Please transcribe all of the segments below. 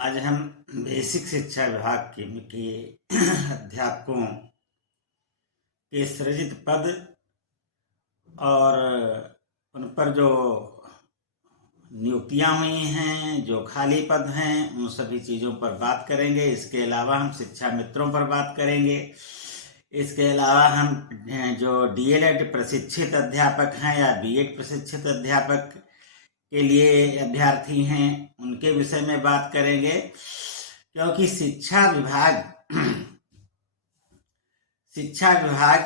आज हम बेसिक शिक्षा विभाग के अध्यापकों के सृजित पद और उन पर जो नियुक्तियां हुई हैं, जो खाली पद हैं, उन सभी चीज़ों पर बात करेंगे। इसके अलावा हम शिक्षा मित्रों पर बात करेंगे। इसके अलावा हम जो डीएलएड प्रशिक्षित अध्यापक हैं या बीएड प्रशिक्षित अध्यापक के लिए अभ्यर्थी हैं, उनके विषय में बात करेंगे, क्योंकि शिक्षा विभाग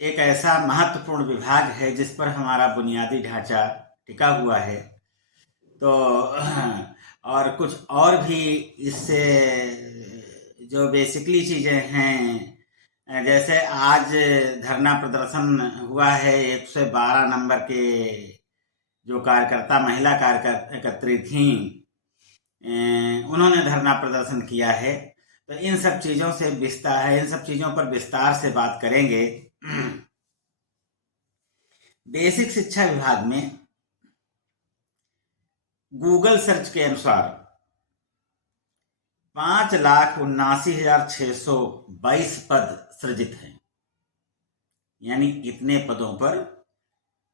एक ऐसा महत्वपूर्ण विभाग है जिस पर हमारा बुनियादी ढांचा टिका हुआ है। तो और कुछ और भी इससे जो बेसिकली चीज़ें हैं, जैसे आज धरना प्रदर्शन हुआ है 112 नंबर के जो कार्यकर्ता महिला कार्यकर्त्री थीं, उन्होंने धरना प्रदर्शन किया है। तो इन सब चीज़ों पर विस्तार से बात करेंगे। बेसिक शिक्षा विभाग में गूगल सर्च के अनुसार 5,79,622 पद सृजित हैं। यानी इतने पदों पर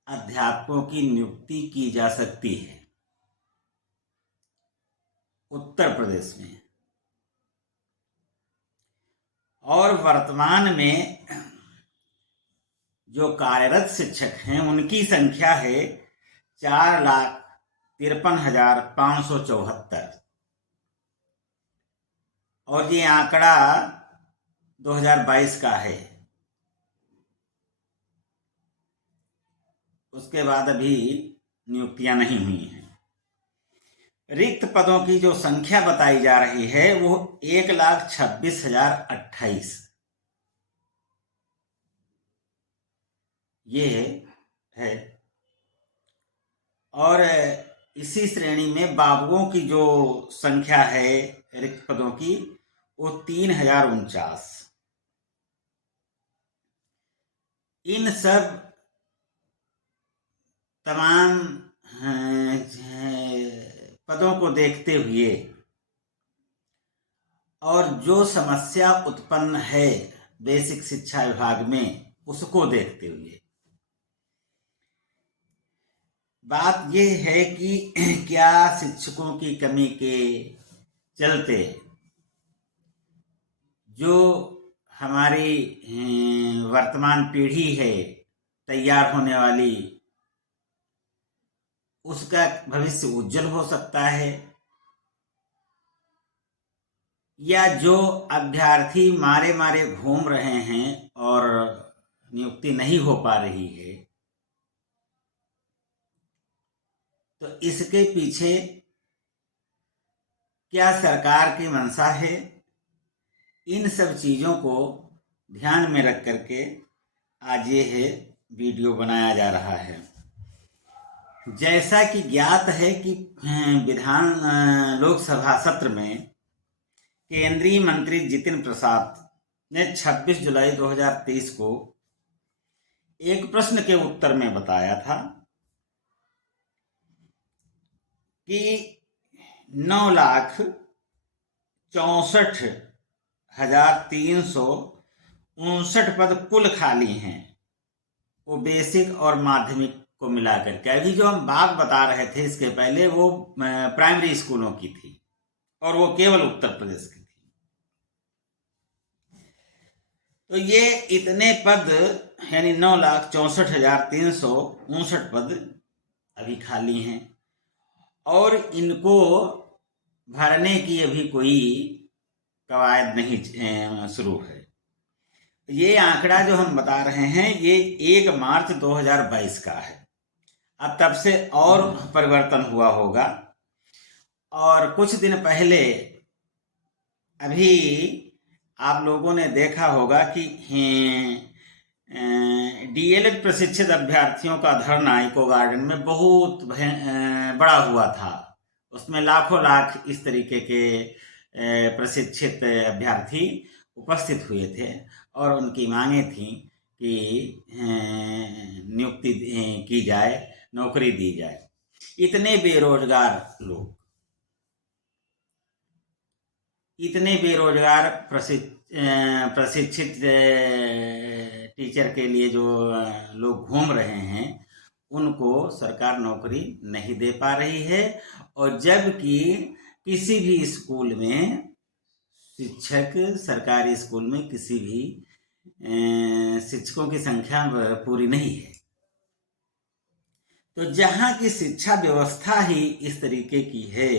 अध्यापकों की नियुक्ति की जा सकती है उत्तर प्रदेश में। और वर्तमान में जो कार्यरत शिक्षक हैं उनकी संख्या है 4,53,574। और ये आंकड़ा 2022 का है। उसके बाद अभी नियुक्तियां नहीं हुई हैं। रिक्त पदों की जो संख्या बताई जा रही है वो 1,26,028 ये है। और इसी श्रेणी में बाबुओं की जो संख्या है रिक्त पदों की वो 3,049। इन सब तमाम पदों को देखते हुए और जो समस्या उत्पन्न है बेसिक शिक्षा विभाग में उसको देखते हुए बात यह है कि क्या शिक्षकों की कमी के चलते जो हमारी वर्तमान पीढ़ी है तैयार होने वाली, उसका भविष्य उज्जवल हो सकता है, या जो अभ्यर्थी मारे मारे घूम रहे हैं और नियुक्ति नहीं हो पा रही है, तो इसके पीछे क्या सरकार की मंशा है? इन सब चीज़ों को ध्यान में रख करके आज ये वीडियो बनाया जा रहा है। जैसा कि ज्ञात है कि लोकसभा सत्र में केंद्रीय मंत्री जितिन प्रसाद ने 26 जुलाई 2023 को एक प्रश्न के उत्तर में बताया था कि 9,64,359 पद कुल खाली हैं, वो बेसिक और माध्यमिक को मिलाकर के। अभी जो हम बात बता रहे थे इसके पहले वो प्राइमरी स्कूलों की थी और वो केवल उत्तर प्रदेश की थी। तो ये इतने पद यानी 9,64,359 पद अभी खाली हैं और इनको भरने की अभी कोई कवायद नहीं शुरू है। ये आंकड़ा जो हम बता रहे हैं ये 1 मार्च 2022 का है। अब तब से और परिवर्तन हुआ होगा। और कुछ दिन पहले अभी आप लोगों ने देखा होगा कि डीएलएड प्रशिक्षित अभ्यर्थियों का धरना इको गार्डन में बहुत बड़ा हुआ था। उसमें लाखों लाख इस तरीके के प्रशिक्षित अभ्यर्थी उपस्थित हुए थे और उनकी मांगें थी कि नियुक्ति की जाए, नौकरी दी जाए। इतने बेरोजगार लोग इतने बेरोजगार प्रशिक्षित टीचर के लिए जो लोग घूम रहे हैं, उनको सरकार नौकरी नहीं दे पा रही है। और जबकि किसी भी स्कूल में शिक्षक, सरकारी स्कूल में किसी भी शिक्षकों की संख्या पूरी नहीं है। तो जहाँ की शिक्षा व्यवस्था ही इस तरीके की है,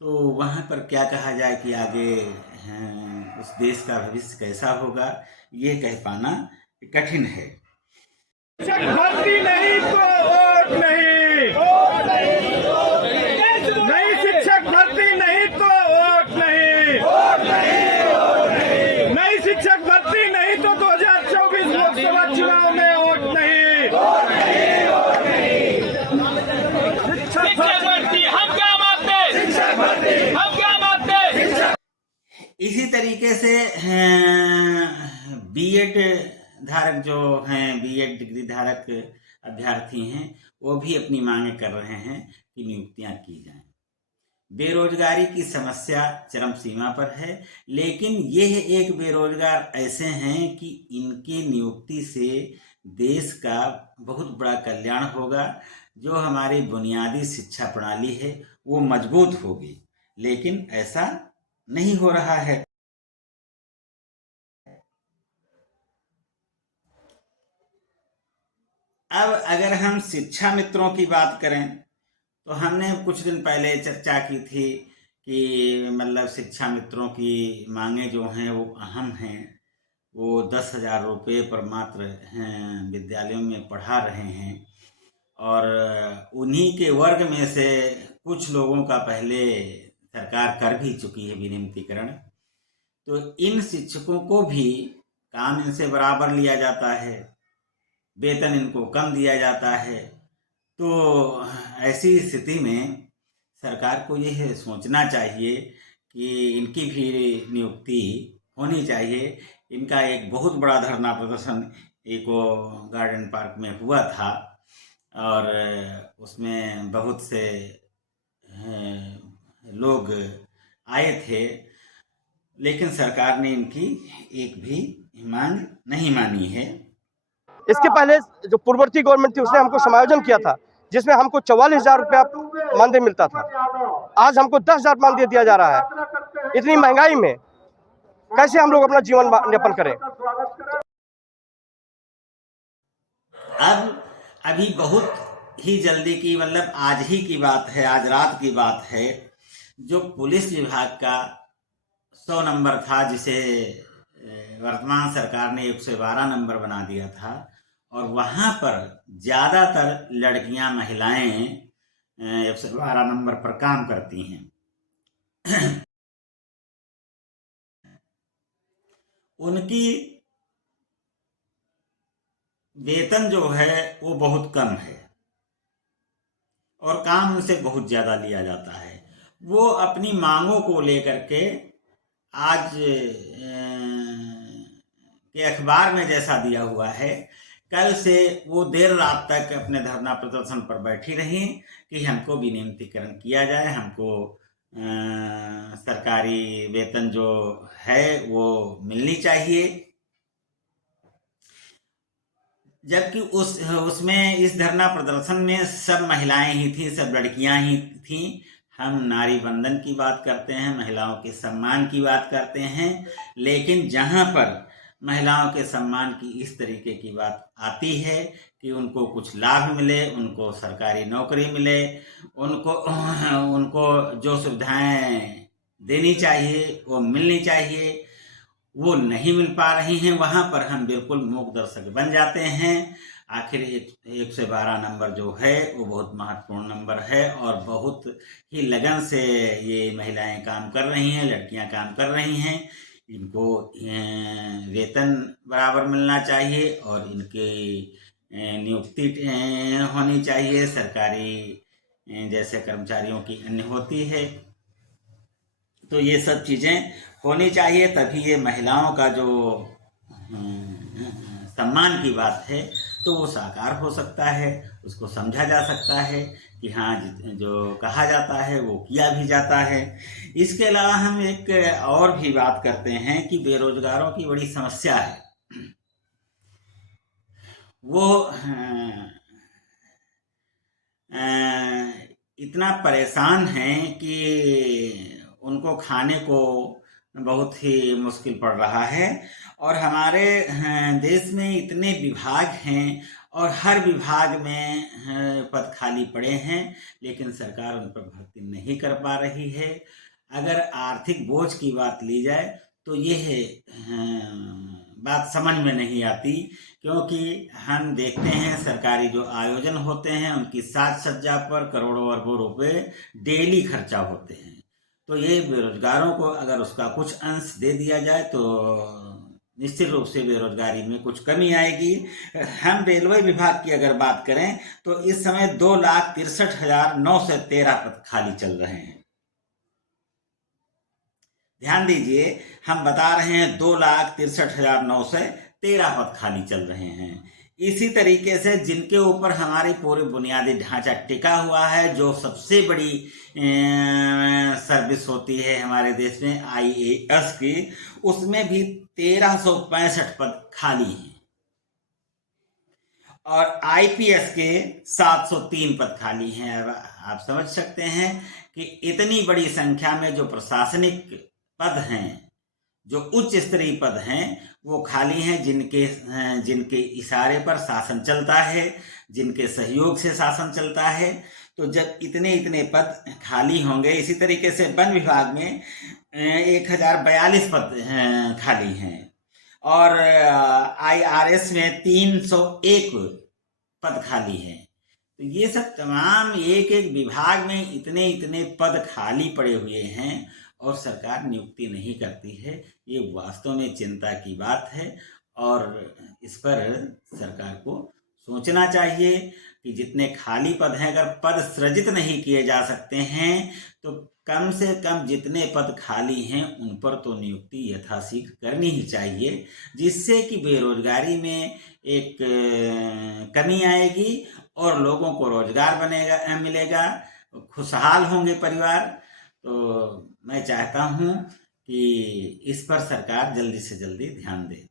तो वहाँ पर क्या कहा जाए कि आगे उस देश का भविष्य कैसा होगा, ये कह पाना कठिन है। भर्ती नहीं तो वोट नहीं, नई शिक्षक भर्ती नहीं तो वोट नहीं, नई शिक्षक भर्ती नहीं तो 2024 लोकसभा चुनाव में वोट नहीं। शिक्षक भर्ती हम क्या मांगते, शिक्षक भर्ती हम क्या मांगते। इसी तरीके से बीएड धारक जो हैं, बीएड डिग्री धारक अभ्यर्थी हैं, वो भी अपनी मांगे कर रहे हैं कि नियुक्तियां की जाएं। बेरोजगारी की समस्या चरम सीमा पर है, लेकिन यह एक बेरोजगार ऐसे हैं कि इनकी नियुक्ति से देश का बहुत बड़ा कल्याण होगा। जो हमारी बुनियादी शिक्षा प्रणाली है वो मजबूत होगी, लेकिन ऐसा नहीं हो रहा है। अब अगर हम शिक्षा मित्रों की बात करें, तो हमने कुछ दिन पहले चर्चा की थी कि मतलब शिक्षा मित्रों की मांगे जो हैं वो अहम हैं। वो 10,000 रुपये पर मात्र विद्यालयों में पढ़ा रहे हैं, और उन्हीं के वर्ग में से कुछ लोगों का पहले सरकार कर भी चुकी है विनियमितीकरण। तो इन शिक्षकों को भी काम इनसे बराबर लिया जाता है, वेतन इनको कम दिया जाता है। तो ऐसी स्थिति में सरकार को यह सोचना चाहिए कि इनकी भी नियुक्ति होनी चाहिए। इनका एक बहुत बड़ा धरना प्रदर्शन इको गार्डन पार्क में हुआ था, और उसमें बहुत से लोग आए थे, लेकिन सरकार ने इनकी एक भी मांग नहीं मानी है। इसके पहले जो पूर्ववर्ती गवर्नमेंट थी उसने हमको समायोजन किया था, जिसमें हमको 44,000 रुपया मानदेय मिलता था। आज हमको 10,000 मानदेय दिया जा रहा है। इतनी महंगाई में कैसे हम लोग अपना जीवन यापन करें? अब अभी बहुत ही जल्दी की, मतलब आज ही की बात है, आज रात की बात है, जो पुलिस विभाग का 100 नंबर था, जिसे वर्तमान सरकार ने 112 नंबर बना दिया था, और वहां पर ज्यादातर लड़कियां, महिलाएं 112 नंबर पर काम करती हैं। उनकी वेतन जो है वो बहुत कम है, और काम उनसे बहुत ज्यादा लिया जाता है। वो अपनी मांगों को लेकर के आज के अखबार में जैसा दिया हुआ है, कल से वो देर रात तक अपने धरना प्रदर्शन पर बैठी रही कि हमको विनियमितीकरण किया जाए, हमको सरकारी वेतन जो है वो मिलनी चाहिए। जबकि उसमें इस धरना प्रदर्शन में सब महिलाएं ही थी, सब लड़कियां ही थी। हम नारी बंधन की बात करते हैं, महिलाओं के सम्मान की बात करते हैं, लेकिन जहां पर महिलाओं के सम्मान की इस तरीके की बात आती है कि उनको कुछ लाभ मिले, उनको सरकारी नौकरी मिले, उनको जो सुविधाएं देनी चाहिए वो मिलनी चाहिए, वो नहीं मिल पा रही हैं, वहां पर हम बिल्कुल मूक दर्शक बन जाते हैं। आखिर 112 नंबर जो है वो बहुत महत्वपूर्ण नंबर है, और बहुत ही लगन से ये महिलाएं काम कर रही हैं, लड़कियां काम कर रही हैं। इनको वेतन बराबर मिलना चाहिए, और इनकी नियुक्ति होनी चाहिए, सरकारी जैसे कर्मचारियों की अन्य होती है। तो ये सब चीज़ें होनी चाहिए, तभी ये महिलाओं का जो सम्मान की बात है तो वो साकार हो सकता है, उसको समझा जा सकता है कि हाँ जो कहा जाता है वो किया भी जाता है। इसके अलावा हम एक और भी बात करते हैं कि बेरोजगारों की बड़ी समस्या है। वो इतना परेशान हैं कि उनको खाने को बहुत ही मुश्किल पड़ रहा है। और हमारे देश में इतने विभाग हैं और हर विभाग में पद खाली पड़े हैं, लेकिन सरकार उन पर भर्ती नहीं कर पा रही है। अगर आर्थिक बोझ की बात ली जाए तो यह बात समझ में नहीं आती, क्योंकि हम देखते हैं सरकारी जो आयोजन होते हैं उनकी साज सज्जा पर करोड़ों अरबों रुपए डेली खर्चा होते हैं। तो ये बेरोजगारों को अगर उसका कुछ अंश दे दिया जाए तो निश्चित रूप से बेरोजगारी में कुछ कमी आएगी। हम रेलवे विभाग की अगर बात करें तो इस समय 2,63,913 पद खाली चल रहे हैं। ध्यान दीजिए, हम बता रहे हैं 2,63,913 पद खाली चल रहे हैं। इसी तरीके से जिनके ऊपर हमारी पूरी बुनियादी ढांचा टिका हुआ है, जो सबसे बड़ी सर्विस होती है हमारे देश में IAS की, उसमें भी 1,365 पद खाली हैं। और IPS के 703 पद खाली हैं। अब आप समझ सकते हैं कि इतनी बड़ी संख्या में जो प्रशासनिक पद हैं, जो उच्च स्तरीय पद हैं, वो खाली हैं, जिनके इशारे पर शासन चलता है, जिनके सहयोग से शासन चलता है। तो जब इतने पद खाली होंगे, इसी तरीके से वन विभाग में 1,042 पद खाली हैं और IRS में 301 पद खाली हैं। तो ये सब तमाम एक विभाग में इतने पद खाली पड़े हुए हैं और सरकार नियुक्ति नहीं करती है। ये वास्तव में चिंता की बात है और इस पर सरकार को सोचना चाहिए कि जितने खाली पद हैं, अगर पद सृजित नहीं किए जा सकते हैं तो कम से कम जितने पद खाली हैं उन पर तो नियुक्ति यथाशीघ्र करनी ही चाहिए, जिससे कि बेरोजगारी में एक कमी आएगी और लोगों को रोजगार मिलेगा, खुशहाल होंगे परिवार। तो मैं चाहता हूं कि इस पर सरकार जल्दी से जल्दी ध्यान दे।